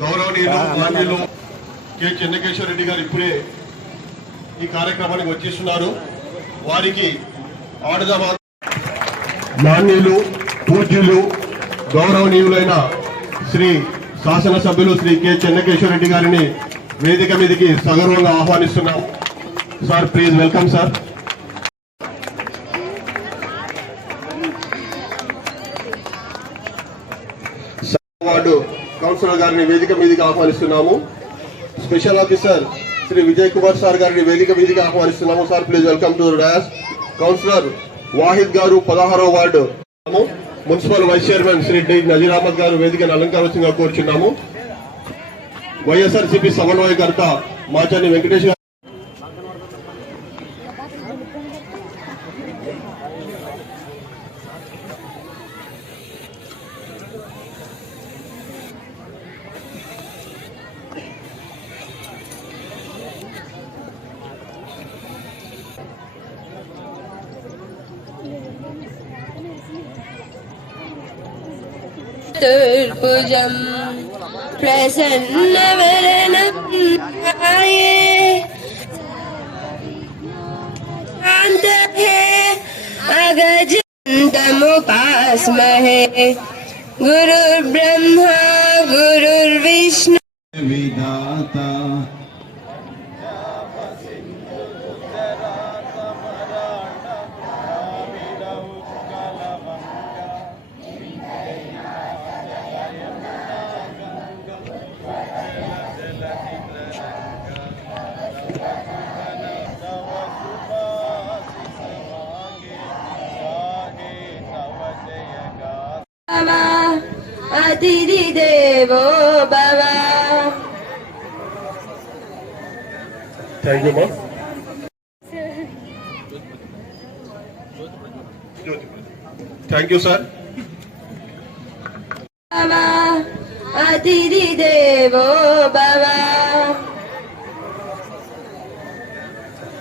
గౌరవనీయులు మాన్యులు కె చెన్నకేశ్వర రెడ్డి గారు ఇప్పుడే ఈ కార్యక్రమానికి వచ్చేస్తున్నారు. వారికి ఆడదామా మాన్యులు పూజ్యులు గౌరవనీయులైన శ్రీ శాసనసభ్యులు శ్రీ కె చెన్నకేశ్వర రెడ్డి గారిని వేదిక మీదకి సగర్వంగా ఆహ్వానిస్తున్నాం. Sir please welcome sir. Ward councillor గారిని వేదిక మీదకి ఆహ్వానిస్తున్నాము. Special officer Shri Vijay Kumar sir గారిని వేదిక మీదకి ఆహ్వానిస్తున్నాము. సార్ ప్లీజ్ వెల్కమ్ టు డాస్ కౌన్సిలర్ వాహిద్ గారు పదహారో ward. Municipal vice chairman Shri D Nazeer Ahmed గారు వేదికను అలంకారంగా కోరుచున్నాము. వైఎస్ఆర్సీపీ సమన్వయకర్త Machani Venkateswara चतुर्भुजम् प्रसन्नवरनम् ध्याये शान्तहे अगजन्तमुपास्महे गुरुर्ब्रह्मा गुरुर्विष्णु thank you మా థ్యాంక్ యూ సార్ భవ అతిథిదేవో భవ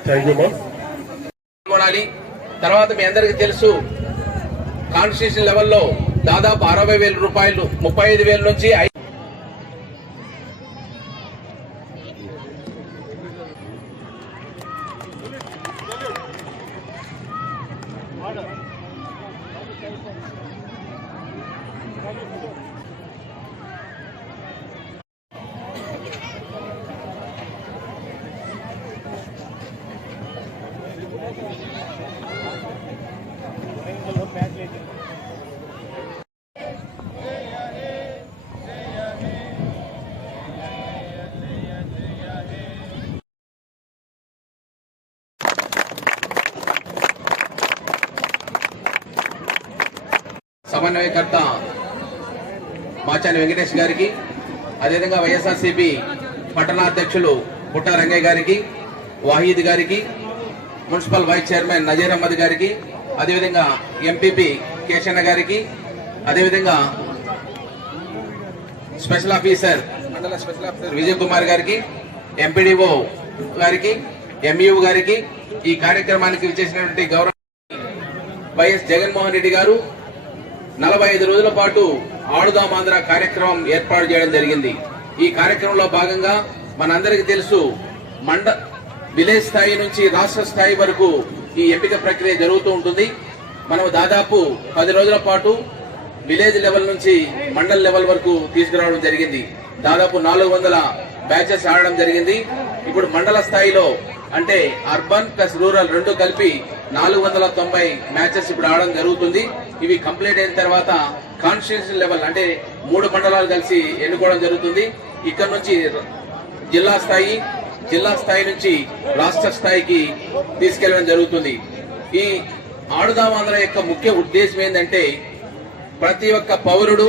థ్యాంక్ యూ మా కొనాలి. తర్వాత మీ అందరికీ తెలుసు కాన్స్టిట్యూషన్ లెవెల్లో దాదాపు అరవై వేల రూపాయలు ముప్పై ఐదు వేల నుంచి సమన్వయకర్త మాచాని వెంకటేష్ గారికి అదేవిధంగా వైఎస్ఆర్సీపీ పట్టణాధ్యక్షులు పుట్ట రంగయ్య గారికి వాహీద్ గారికి municipal vice chairman Nazeer Ahmed గారికి అదేవిధంగా ఎంపీపీ కేశన్న గారికి అదేవిధంగా స్పెషల్ ఆఫీసర్ మండల స్పెషల్ ఆఫీసర్ విజయ్ కుమార్ గారికి ఎంపీడీఓ గారికి ఎంఈఓ గారికి ఈ కార్యక్రమానికి విచ్చేసినటువంటి గౌరవ వైఎస్ జగన్మోహన్ రెడ్డి గారు నలభై ఐదు రోజుల పాటు ఆడుదాం ఆంధ్ర కార్యక్రమం ఏర్పాటు చేయడం జరిగింది. ఈ కార్యక్రమంలో భాగంగా మనందరికీ తెలుసు మండ విలేజ్ స్థాయి నుంచి రాష్ట్ర స్థాయి వరకు ఈ ఎంపిక ప్రక్రియ జరుగుతూ ఉంటుంది. మనం దాదాపు పది రోజుల పాటు విలేజ్ లెవెల్ నుంచి మండల్ లెవెల్ వరకు తీసుకురావడం జరిగింది. దాదాపు నాలుగు వందల బ్యాచెస్ ఆడడం జరిగింది. ఇప్పుడు మండల స్థాయిలో అంటే అర్బన్ ప్లస్ రూరల్ రెండు కలిపి నాలుగు వందల తొంభై మ్యాచెస్ ఇప్పుడు ఆడడం జరుగుతుంది. ఇవి కంప్లీట్ అయిన తర్వాత కాన్స్టిట్యూషన్ లెవెల్ అంటే మూడు మండలాలు కలిసి ఎన్నుకోవడం జరుగుతుంది. ఇక్కడ నుంచి జిల్లా స్థాయి జిల్లా స్థాయి నుంచి రాష్ట్ర స్థాయికి తీసుకెళ్ళడం జరుగుతుంది. ఈ ఆడుదాం ఆంధ్ర యొక్క ముఖ్య ఉద్దేశం ఏంటంటే ప్రతి ఒక్క పౌరుడు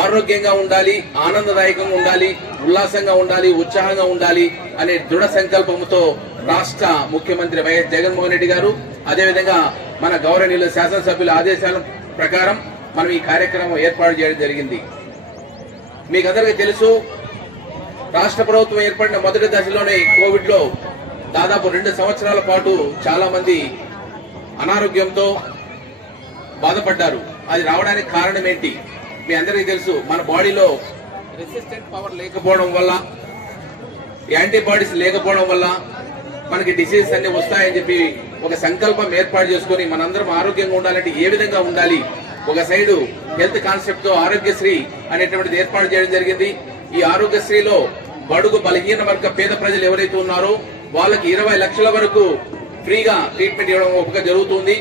ఆరోగ్యంగా ఉండాలి ఆనందదాయకంగా ఉండాలి ఉల్లాసంగా ఉండాలి ఉత్సాహంగా ఉండాలి అనే దృఢ సంకల్పంతో రాష్ట్ర ముఖ్యమంత్రి వైఎస్ జగన్మోహన్ రెడ్డి గారు అదేవిధంగా మన గౌరవనీయుల శాసనసభ్యుల ఆదేశాల ప్రకారం మనం ఈ కార్యక్రమం ఏర్పాటు చేయడం జరిగింది. మీకు అందరికీ తెలుసు రాష్ట్ర ప్రభుత్వం ఏర్పడిన మొదటి దశలోనే కోవిడ్లో దాదాపు రెండు సంవత్సరాల పాటు చాలా మంది అనారోగ్యంతో బాధపడ్డారు. అది రావడానికి కారణం ఏంటి? మీ అందరికీ తెలుసు మన బాడీలో రెసిస్టెంట్ పవర్ లేకపోవడం వల్ల యాంటీబాడీస్ లేకపోవడం వల్ల మనకి డిసీజెస్ అన్ని వస్తాయని చెప్పి ఒక సంకల్పం ఏర్పాటు చేసుకొని మనందరం ఆరోగ్యంగా ఉండాలంటే ఏ విధంగా ఉండాలి? ఒక సైడు హెల్త్ కాన్సెప్ట్తో ఆరోగ్యశ్రీ అనేటువంటిది ఏర్పాటు చేయడం జరిగింది. ఈ ఆరోగ్యశ్రీలో బడుగు బలహీన వర్గ పేద ప్రజలు ఎవరైతే ఉన్నారో వాళ్ళకి ఇరవై లక్షల వరకు ఫ్రీగా ట్రీట్మెంట్ ఇవ్వడం ఒక జరుగుతుంది.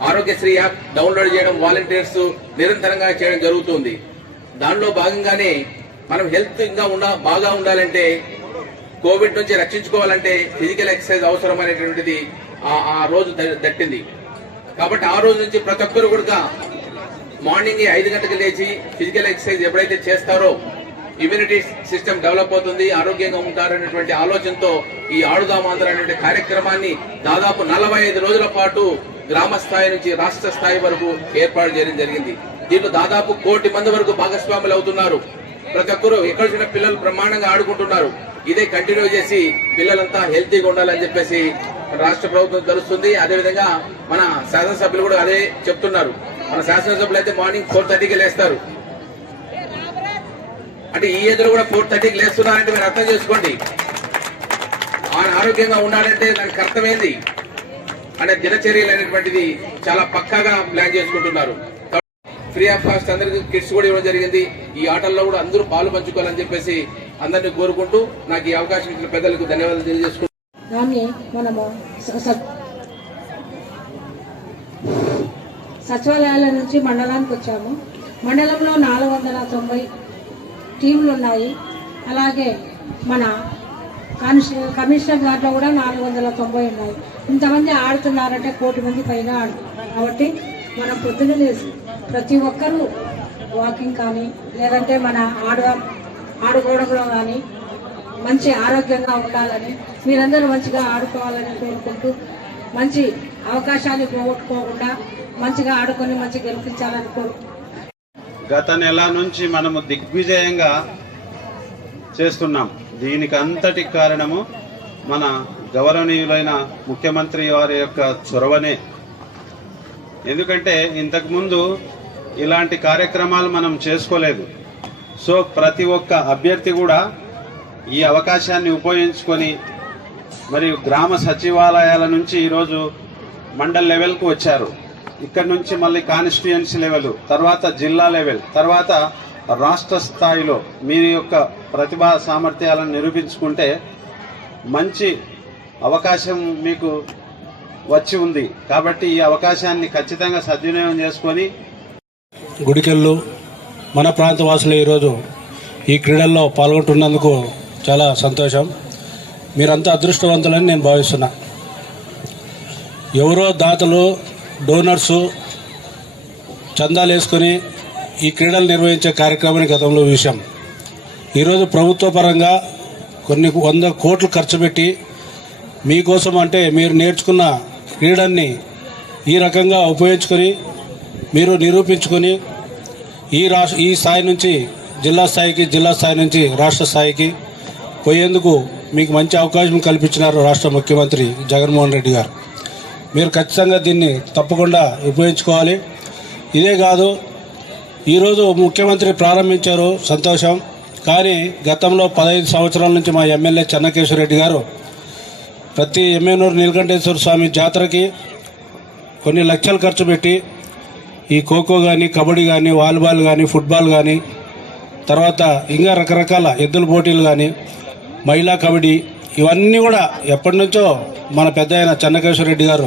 ఆరోగ్యశ్రీ యాప్ డౌన్లోడ్ చేయడం వాలంటీర్స్ నిరంతరంగా చేయడం జరుగుతుంది. దానిలో భాగంగానే మనం హెల్త్ ఇంకా ఉండ బాగా ఉండాలంటే కోవిడ్ నుంచి రక్షించుకోవాలంటే ఫిజికల్ ఎక్సర్సైజ్ అవసరం అనేటువంటిది ఆ- రోజు దట్టింది. కాబట్టి ఆ రోజు నుంచి ప్రతి ఒక్కరు కూడా మార్నింగ్ ఐదు గంటలకు లేచి ఫిజికల్ ఎక్సర్సైజ్ ఎప్పుడైతే చేస్తారో ఇమ్యూనిటీ సిస్టమ్ డెవలప్ అవుతుంది ఆరోగ్యంగా ఉంటారనేటువంటి ఆలోచనతో ఈ ఆడుదామాంధ్ర అనే కార్యక్రమాన్ని దాదాపు నలభై ఐదు రోజుల పాటు గ్రామ స్థాయి నుంచి రాష్ట్ర స్థాయి వరకు ఏర్పాటు చేయడం జరిగింది. దీంట్లో దాదాపు కోటి మంది వరకు భాగస్వాములు అవుతున్నారు. ప్రతి ఒక్కరు ఎక్కడ చిన్న పిల్లలు బ్రహ్మాండంగా ఆడుకుంటున్నారు. ఇదే కంటిన్యూ చేసి పిల్లలంతా హెల్తీగా ఉండాలని చెప్పేసి రాష్ట్ర ప్రభుత్వం తెలుస్తుంది. అదేవిధంగా మన శాసనసభ్యులు కూడా అదే చెప్తున్నారు. మన శాసనసభ్యులు అయితే మార్నింగ్ ఫోర్ థర్టీకి లేస్తారు. అంటే ఈ ఏజ్లో కూడా ఫోర్ థర్టీకి లేస్తున్నారంటే మీరు అర్థం చేసుకోండి. ఆయన ఆరోగ్యంగా ఉండాలంటే దానికి అర్థమైంది. అనే దినచర్యలు అనేటువంటిది చాలా పక్కాగా ప్లాన్ చేసుకుంటున్నారు. ఫ్రీ ఆఫ్ కాస్ట్ అందరికి కిట్స్ కూడా ఇవ్వడం జరిగింది. ఈ ఆటల్లో కూడా అందరూ పాలు పంచుకోవాలని చెప్పేసి అందరినీ కోరుకుంటూ నాకు ఈ అవకాశం ఇచ్చిన పెద్దలకు ధన్యవాదాలు తెలియజేసుకుంటూ దాన్ని మనము సచివాలయాల నుంచి మండలానికి వచ్చాము. మండలంలో నాలుగు వందల తొంభై టీంలు ఉన్నాయి. అలాగే మన కమిషనర్ దాంట్లో కూడా నాలుగు వందల తొంభై ఉన్నాయి. ఇంతమంది ఆడుతున్నారంటే కోటి మంది పైన ఆడుతున్నారు కాబట్టి మనం పొద్దున లేసి ప్రతి ఒక్కరూ వాకింగ్ కానీ లేదంటే మన ఆడ ఆడుకోవడంలో కానీ మంచి ఆరోగ్యంగా ఉండాలని మీరందరూ మంచిగా ఆడుకోవాలని కోరుకుంటూ మంచి అవకాశాన్ని పోగొట్టుకోకుండా మంచిగా ఆడుకొని మంచి గెలిపించాలని కోరుకుంటున్నాను గత నెల నుంచి మనము దిగ్విజయంగా చేస్తున్నాం. దీనికి అంతటి కారణము మన గౌరవనీయులైన ముఖ్యమంత్రి వారి యొక్క చొరవనే. ఎందుకంటే ఇంతకుముందు ఇలాంటి కార్యక్రమాలు మనం చేసుకోలేదు. సో ప్రతి ఒక్క అభ్యర్థి కూడా ఈ అవకాశాన్ని ఉపయోగించుకొని మరియు గ్రామ సచివాలయాల నుంచి ఈరోజు మండల్ లెవెల్కు వచ్చారు. ఇక్కడ నుంచి మళ్ళీ కాన్స్టిట్యుయెన్సీ లెవెల్ తర్వాత జిల్లా లెవెల్ తర్వాత రాష్ట్ర స్థాయిలో మీ యొక్క ప్రతిభా సామర్థ్యాలను నిరూపించుకుంటే మంచి అవకాశం మీకు వచ్చి ఉంది. కాబట్టి ఈ అవకాశాన్ని ఖచ్చితంగా సద్వినియోగం చేసుకొని గుడికెళ్ళు మన ప్రాంత వాసులు ఈరోజు ఈ క్రీడల్లో పాల్గొంటున్నందుకు చాలా సంతోషం. మీరంతా అదృష్టవంతులని నేను భావిస్తున్నా. ఎవరో దాతలు డోనర్సు చందాలు వేసుకొని ఈ క్రీడలు నిర్వహించే కార్యక్రమాన్ని గతంలో విషయం ఈరోజు ప్రభుత్వ పరంగా కొన్ని వంద కోట్లు ఖర్చు పెట్టి మీకోసం అంటే మీరు నేర్చుకున్న క్రీడల్ని ఈ రకంగా ఉపయోగించుకొని మీరు నిరూపించుకొని ఈ రాష్ట్ర ఈ స్థాయి నుంచి జిల్లా స్థాయికి జిల్లా స్థాయి నుంచి రాష్ట్ర స్థాయికి పోయేందుకు మీకు మంచి అవకాశం కల్పించినారు రాష్ట్ర ముఖ్యమంత్రి జగన్మోహన్ రెడ్డి గారు. మీరు ఖచ్చితంగా దీన్ని తప్పకుండా ఉపయోగించుకోవాలి. ఇదే కాదు ఈరోజు ముఖ్యమంత్రి ప్రారంభించారు సంతోషం. కానీ గతంలో పదహైదు సంవత్సరాల నుంచి మా ఎమ్మెల్యే చెన్నకేశ్వర రెడ్డి గారు ప్రతి ఎమ్మెనూరు నీలకంఠేశ్వర స్వామి జాతరకి కొన్ని లక్షలు ఖర్చు పెట్టి ఈ ఖోఖో కానీ కబడ్డీ కానీ వాలీబాల్ కానీ ఫుట్బాల్ కానీ తర్వాత ఇంకా రకరకాల ఎద్దుల పోటీలు కానీ మహిళా కబడ్డీ ఇవన్నీ కూడా ఎప్పటి నుంచో మన పెద్ద అయిన చెన్నకేశ్వర రెడ్డి గారు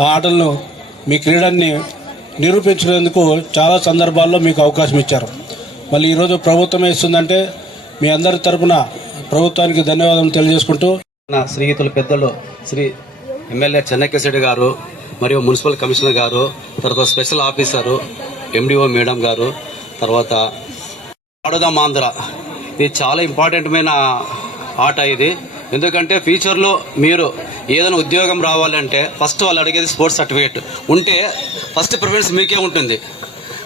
ఆ ఆటలను మీ క్రీడల్ని నిరూపించినందుకు చాలా సందర్భాల్లో మీకు అవకాశం ఇచ్చారు. మళ్ళీ ఈరోజు ప్రభుత్వం ఇస్తుందంటే మీ అందరి తరపున ప్రభుత్వానికి ధన్యవాదాలు తెలియజేసుకుంటూ నా స్నేహితులు పెద్దలు శ్రీ ఎమ్మెల్యే చెన్నకేశెడ్డి గారు మరియు మున్సిపల్ కమిషనర్ గారు తర్వాత స్పెషల్ ఆఫీసరు ఎండిఓ మేడం గారు తర్వాత ఆడుదాం ఆంధ్ర. ఇది చాలా ఇంపార్టెంట్మైన ఆట ఇది. ఎందుకంటే ఫ్యూచర్లో మీరు ఏదైనా ఉద్యోగం రావాలంటే ఫస్ట్ వాళ్ళు అడిగేది స్పోర్ట్స్ సర్టిఫికేట్. ఉంటే ఫస్ట్ ప్రిఫరెన్స్ మీకే ఉంటుంది.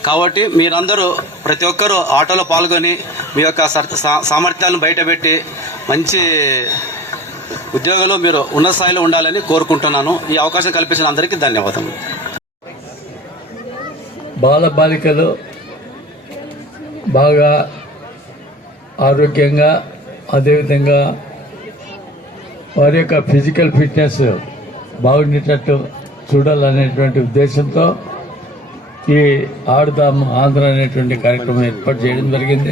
కాబట్టి మీరందరూ ప్రతి ఒక్కరూ ఆటలో పాల్గొని మీ యొక్క సర్- సా- సామర్థ్యాలను బయటపెట్టి మంచి ఉద్యోగంలో మీరు ఉన్నత స్థాయిలో ఉండాలని కోరుకుంటున్నాను. ఈ అవకాశం కల్పించిన అందరికీ ధన్యవాదములు. బాలబాలికలు బాగా ఆరోగ్యంగా అదేవిధంగా వారి యొక్క ఫిజికల్ ఫిట్నెస్ బాగుండేటట్టు చూడాలనేటువంటి ఉద్దేశంతో ఈ ఆడుదాము ఆంధ్ర అనేటువంటి కార్యక్రమం ఏర్పాటు చేయడం జరిగింది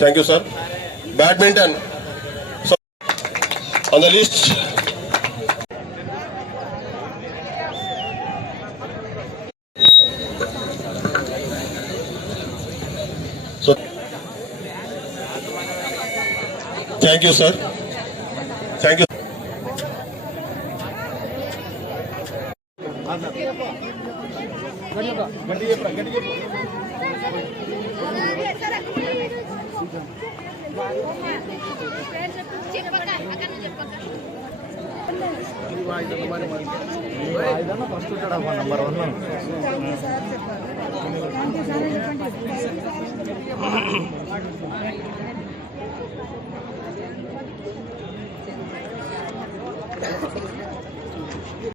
thank you sir badminton on the list thank you sir first ఉంటాడమ్మా number one చెప్పండి.